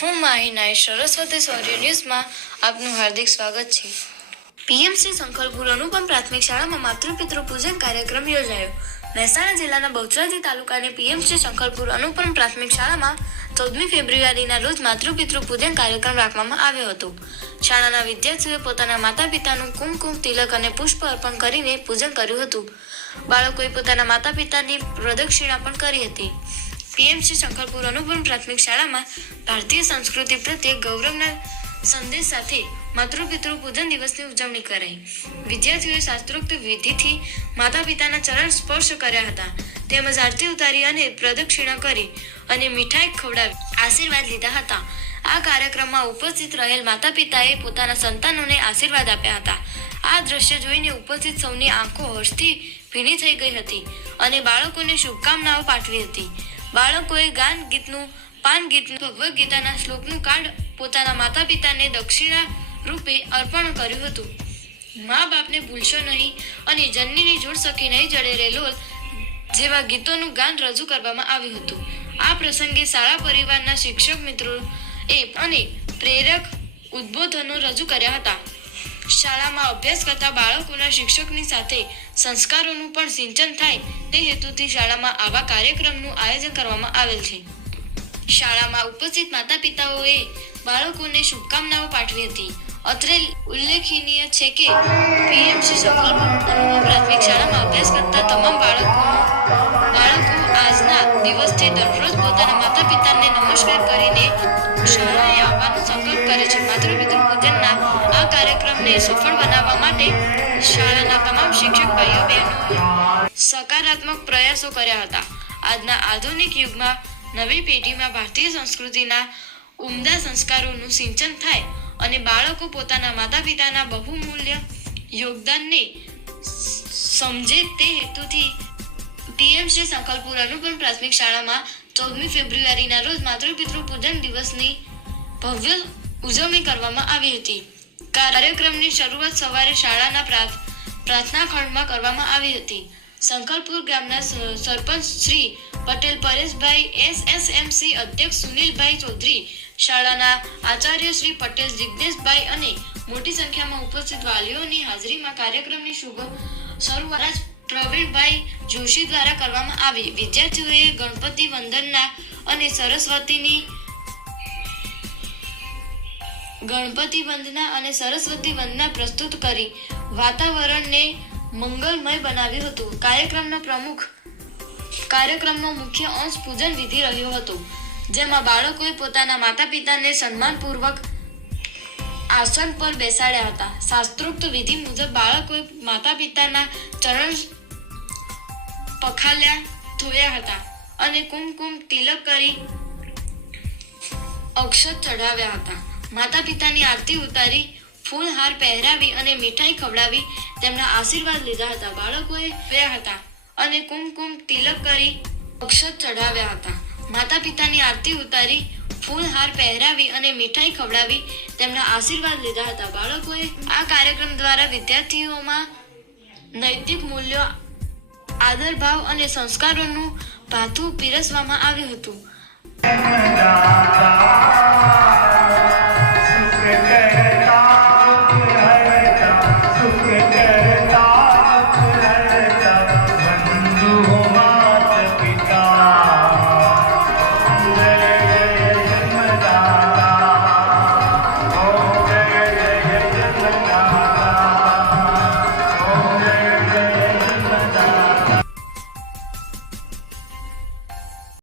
હું માહિનાઈ સરસ્વતી સૌર્ય ન્યૂઝમાં આપનું હાર્દિક સ્વાગત છે। પીએમસી સંખલપુર અનુપમ પ્રાથમિક શાળામાં માતૃપિતૃ પૂજન કાર્યક્રમ યોજાયો। મહેસાણા જિલ્લાના બહુચરાજી તાલુકાની પીએમસી સંખલપુર અનુપમ પ્રાથમિક શાળામાં 14મી ફેબ્રુઆરીના રોજ માતૃપિતૃ પૂજન કાર્યક્રમ રાખવામાં આવ્યો હતો। શાળાના વિદ્યાર્થીઓએ પોતાના માતા પિતાનું કુમકુમ તિલક અને પુષ્પ અર્પણ કરીને પૂજન કર્યું હતું। બાળકોએ પોતાના માતા પિતાની પ્રદક્ષિણા પણ કરી હતી। પીએમસી સંખલપુર અનુપમ પ્રાથમિક શાળામાં ભારતીય સંસ્કૃતિ પ્રત્યે ગૌરવના સંદેશ સાથે માતૃપિતૃ પૂજન દિવસની ઉજવણી કરાઈ। વિદ્યાર્થીઓએ શાસ્ત્રોક્ત વિધિથી માતા પિતાના ચરણ સ્પર્શ કર્યા હતા, તેમજ આરતી ઉતારી અને પ્રદક્ષિણા કરી અને મીઠાઈ ખવડાવી આશીર્વાદ લીધા હતા। આ કાર્યક્રમમાં ઉપસ્થિત રહેલ માતા પિતાએ પોતાના સંતાનોને આશીર્વાદ આપ્યા હતા। આ દ્રશ્ય જોઈને ઉપસ્થિત સૌની આંખો હર્ષથી ભીની થઈ ગઈ હતી અને બાળકોને શુભકામનાઓ પાઠવી હતી। બાળકોએ પાન ગીતનું ભગવદ્ ગીતાના શ્લોકનું કાર્ડ પોતાના માતા પિતાને દક્ષિણા રૂપે અર્પણ કર્યું હતું। મા બાપને ભૂલશો નહીં અને જનનીની જોડ સખી નહીં જડે રે લોલ જેવા ગીતોનું ગાન રજૂ કરવામાં આવ્યું હતું। આ પ્રસંગે શાળા પરિવારના શિક્ષક મિત્રોએ અને પ્રેરક ઉદ્બોધનો રજૂ કર્યા હતા। શાળામાં અભ્યાસ કરતા બાળકોના શિક્ષકની સાથે સંસ્કારોનું પણ સિંચન થાય તે હેતુથી શાળામાં આવા કાર્યક્રમનું આયોજન કરવામાં આવેલ છે। શાળામાં ઉપસ્થિત માતા પિતાઓએ બાળકોને શુભકામનાઓ પાઠવી હતી। અત્રે ઉલ્લેખનીય છે કે પીએમસી સંખલપુર અનુપમ પ્રાથમિક શાળામાં અભ્યાસ કરતા તમામ બાળકો આજના દિવસથી દરરોજ પોતાના માતા પિતાને નમસ્કાર કરીને શાળાએ આવવાનો સંકલ્પ કરે છે। માતૃપિતૃ પૂજનના આ કાર્યક્રમને સફળ બનાવવા માટે શાળાના તમામ શિક્ષક ભાઈઓ બહેનોએ સકારાત્મક પ્રયાસો કર્યા હતા। આજના આધુનિક યુગમાં નવી પેઢીમાં ભારતીય સંસ્કૃતિના ઉમદા સંસ્કારોનું સિંચન થાય અને બાળકો પોતાના માતા પિતાના બહુમૂલ્ય યોગદાનને સમજે તે હેતુથી પીએમસી સંખલપુર અનુપમ પ્રાથમિક શાળામાં 14મી ફેબ્રુઆરીના રોજ માતૃપિતૃ પૂજન દિવસની ભવ્ય ઉજવણી કરવામાં આવી હતી। કાર્યક્રમની શરૂઆત સવારે શાળાના પ્રાર્થના ખંડમાં કરવામાં આવી હતી। સંખલપુર ગામના સરપંચ શ્રી પટેલ પરેશભાઈ, એસએસએમસી અધ્યક્ષ સુનિલભાઈ ચૌધરી, શાળાના આચાર્ય શ્રી પટેલ જિજ્ઞેશભાઈ અને મોટી સંખ્યામાં ઉપસ્થિત વાલીઓની હાજરીમાં કાર્યક્રમની શરૂઆત પ્રવીણભાઈ જોશી દ્વારા કરવામાં આવી। વિદ્યાર્થીઓએ ગણપતિ વંદના અને સરસ્વતી વંદના પ્રસ્તુત કરી વાતાવરણને મંગલમય બનાવ્યું હતું। કાર્યક્રમનો મુખ્ય અંશ પૂજન વિધિ રહ્યો હતો, જેમાં બાળકોએ પોતાના માતા પિતાને સન્માનપૂર્વક આસન પર બેસાડ્યા હતા। શાસ્ત્રોક્ત વિધિ મુજબ બાળકોએ માતા પિતાના ચરણ પખાલ્યા, ધોયા હતા અને કુમકુમ તિલક કરી અક્ષત ચઢાવ્યા હતા। માતા પિતાની આરતી ઉતારી, ફૂલહાર પહેરાવી અને મીઠાઈ ખવડાવી તેમના આશીર્વાદ લીધા હતા। બાળકોએ ધોયા હતા અને કુમકુમ તિલક કરી અક્ષત ચઢાવ્યા હતા। માતા પિતાની આરતી ઉતારી, ફૂલહાર પહેરાવી અને મીઠાઈ ખવડાવી તેમના આશીર્વાદ લીધા હતા। બાળકોએ આ કાર્યક્રમ દ્વારા વિદ્યાર્થીઓમાં નૈતિક મૂલ્યો, આદરભાવ અને સંસ્કારોનું ભાથું પીરસવામાં આવ્યું હતું।